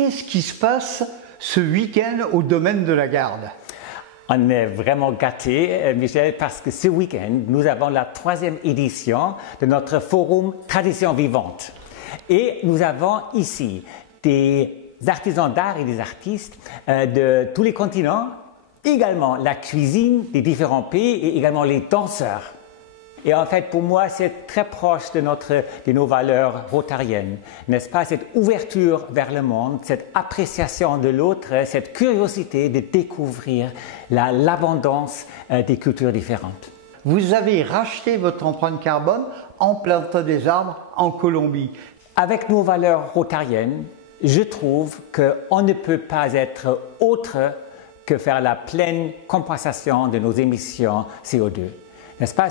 qu'est-ce qui se passe ce week-end au domaine de la Garde? On est vraiment gâtés, Michel, parce que ce week-end, nous avons la 3e édition de notre forum Tradition Vivante. Et nous avons ici des artisans d'art et des artistes de tous les continents, également la cuisine des différents pays et également les danseurs. Et en fait, pour moi, c'est très proche de nos valeurs rotariennes, n'est-ce pas? Cette ouverture vers le monde, cette appréciation de l'autre, cette curiosité de découvrir l'abondance des cultures différentes. Vous avez racheté votre empreinte carbone en plantant des arbres en Colombie. Avec nos valeurs rotariennes, je trouve qu'on ne peut pas être autre que faire la pleine compensation de nos émissions CO2. N'est-ce pas?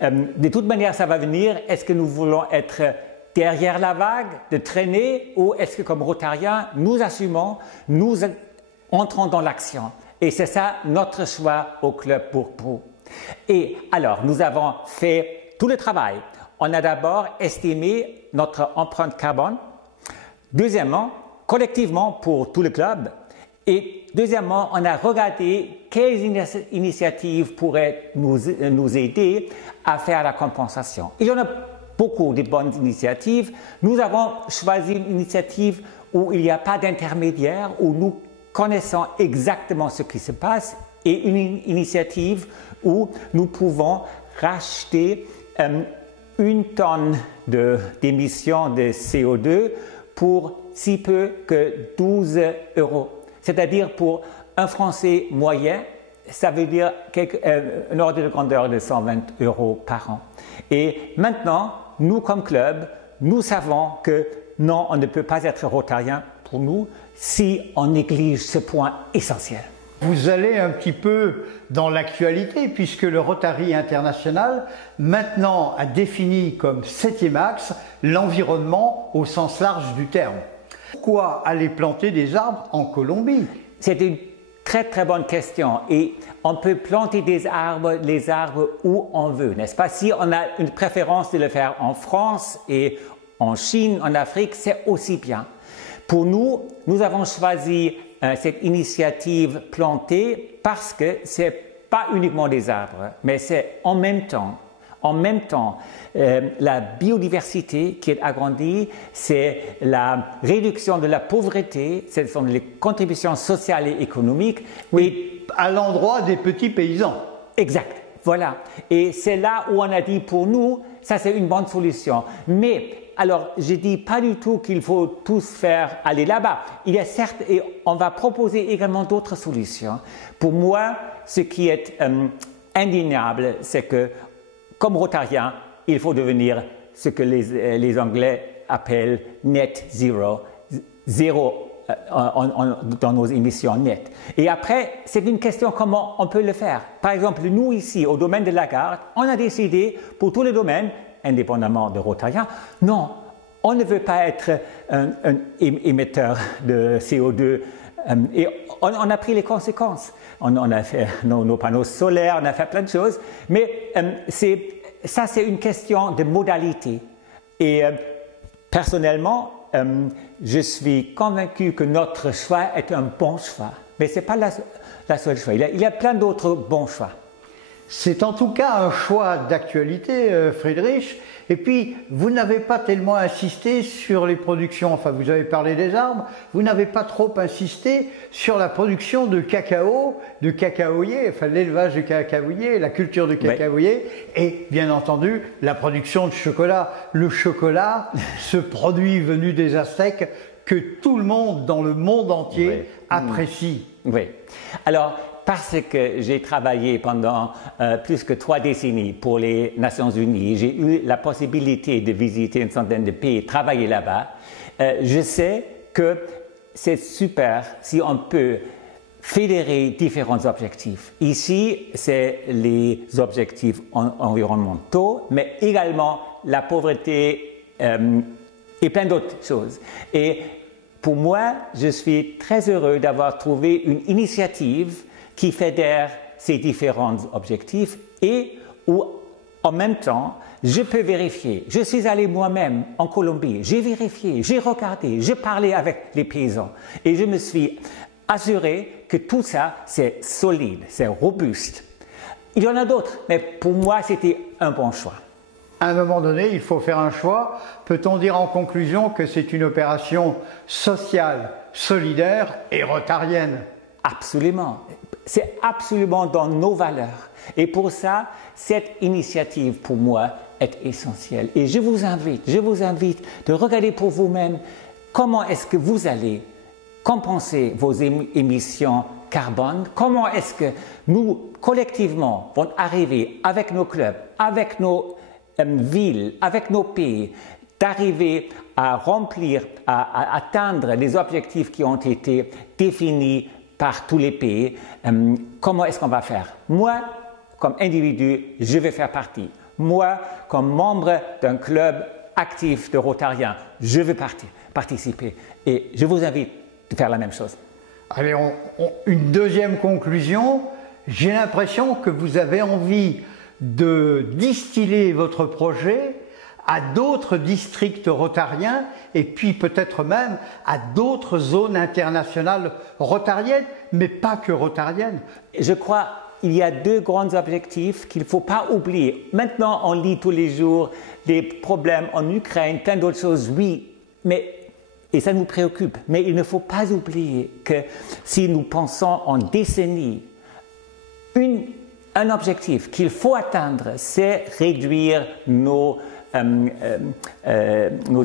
De toute manière, ça va venir. Est-ce que nous voulons être derrière la vague, de traîner, ou est-ce que comme Rotariens, nous assumons, nous entrons dans l'action? Et c'est ça notre choix au Club Bourg-Brou. Et alors, nous avons fait tout le travail. On a d'abord estimé notre empreinte carbone. Deuxièmement, collectivement pour tout le club. Et deuxièmement, on a regardé quelles initiatives pourraient nous aider à faire la compensation. Il y en a beaucoup de bonnes initiatives. Nous avons choisi une initiative où il n'y a pas d'intermédiaire, où nous connaissons exactement ce qui se passe, et une initiative où nous pouvons racheter 1 tonne d'émissions de CO2 pour si peu que 12 €. C'est-à-dire pour un Français moyen, ça veut dire un ordre de grandeur de 120 € par an. Et maintenant, nous comme club, nous savons que non, on ne peut pas être rotarien pour nous si on néglige ce point essentiel. Vous allez un petit peu dans l'actualité puisque le Rotary International maintenant a défini comme 7e axe l'environnement au sens large du terme. Pourquoi aller planter des arbres en Colombie? C'est une très très bonne question et on peut planter les arbres où on veut, n'est-ce pas? Si on a une préférence de le faire en France et en Chine, en Afrique, c'est aussi bien. Pour nous, nous avons choisi cette initiative plantée parce que ce n'est pas uniquement des arbres, mais c'est en même temps, la biodiversité qui est agrandie, c'est la réduction de la pauvreté, ce sont les contributions sociales et économiques. Oui, et à l'endroit des petits paysans. Exact, voilà. Et c'est là où on a dit pour nous, ça c'est une bonne solution. Mais alors, je ne dis pas du tout qu'il faut tous aller là-bas. Il y a certes, et on va proposer également d'autres solutions. Pour moi, ce qui est indéniable, c'est que comme rotarien, il faut devenir ce que les Anglais appellent net zero, zéro dans nos émissions nettes. Et après, c'est une question comment on peut le faire. Par exemple, nous ici, au domaine de la Garde, on a décidé pour tous les domaines, indépendamment de rotarien, non, on ne veut pas être un émetteur de CO2 et on a pris les conséquences. On a fait nos panneaux solaires, on a fait plein de choses, mais ça c'est une question de modalité. Et personnellement, je suis convaincu que notre choix est un bon choix, mais ce n'est pas la seule choix. Il y a plein d'autres bons choix. C'est en tout cas un choix d'actualité, Friedrich. Et puis, vous n'avez pas tellement insisté sur les productions, enfin vous avez parlé des arbres, vous n'avez pas trop insisté sur la production de cacao, de cacaoyers, enfin l'élevage de cacaoyers, la culture de cacaoyers, oui. Et bien entendu la production de chocolat. Le chocolat, ce produit venu des Aztèques que tout le monde dans le monde entier apprécie. Oui. Alors, parce que j'ai travaillé pendant plus que 3 décennies pour les Nations Unies, j'ai eu la possibilité de visiter une centaine de pays, travailler là-bas. Je sais que c'est super si on peut fédérer différents objectifs. Ici, c'est les objectifs environnementaux, mais également la pauvreté et plein d'autres choses. Et pour moi, je suis très heureux d'avoir trouvé une initiative qui fédère ces différents objectifs et où en même temps, je peux vérifier. Je suis allé moi-même en Colombie, j'ai vérifié, j'ai regardé, j'ai parlé avec les paysans et je me suis assuré que tout ça, c'est solide, c'est robuste. Il y en a d'autres, mais pour moi, c'était un bon choix. À un moment donné, il faut faire un choix. Peut-on dire en conclusion que c'est une opération sociale, solidaire et rotarienne? Absolument. C'est absolument dans nos valeurs. Et pour ça, cette initiative, pour moi, est essentielle. Et je vous invite de regarder pour vous-même comment est-ce que vous allez compenser vos émissions carbone, comment est-ce que nous, collectivement, vont arriver avec nos clubs, avec nos villes, avec nos pays, d'arriver à remplir, à atteindre les objectifs qui ont été définis par tous les pays. Comment est-ce qu'on va faire? Moi, comme individu, je vais faire partie. Moi, comme membre d'un club actif de Rotariens, je vais participer. Et je vous invite de faire la même chose. Allez, une deuxième conclusion. J'ai l'impression que vous avez envie de distiller votre projet à d'autres districts rotariens et puis peut-être même à d'autres zones internationales rotariennes, mais pas que rotariennes. Je crois qu'il y a deux grands objectifs qu'il ne faut pas oublier. Maintenant, on lit tous les jours des problèmes en Ukraine, plein d'autres choses, oui, et ça nous préoccupe. Mais il ne faut pas oublier que si nous pensons en décennies, un objectif qu'il faut atteindre, c'est réduire nos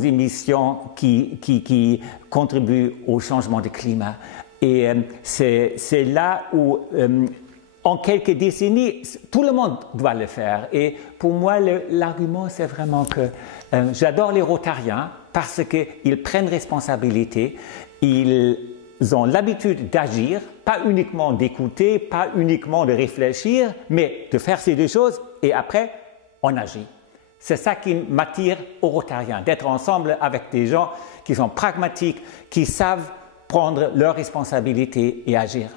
émissions qui contribuent au changement du climat. Et c'est là où, en quelques décennies, tout le monde doit le faire. Et pour moi, l'argument, c'est vraiment que j'adore les Rotariens parce qu'ils prennent responsabilité, ils ont l'habitude d'agir, pas uniquement d'écouter, pas uniquement de réfléchir, mais de faire ces deux choses et après, on agit. C'est ça qui m'attire aux Rotariens, d'être ensemble avec des gens qui sont pragmatiques, qui savent prendre leurs responsabilités et agir.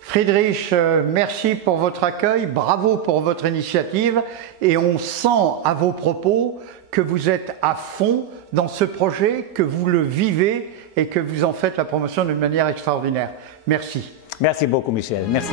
Friedrich, merci pour votre accueil, bravo pour votre initiative et on sent à vos propos que vous êtes à fond dans ce projet, que vous le vivez et que vous en faites la promotion d'une manière extraordinaire. Merci. Merci beaucoup Michel, merci.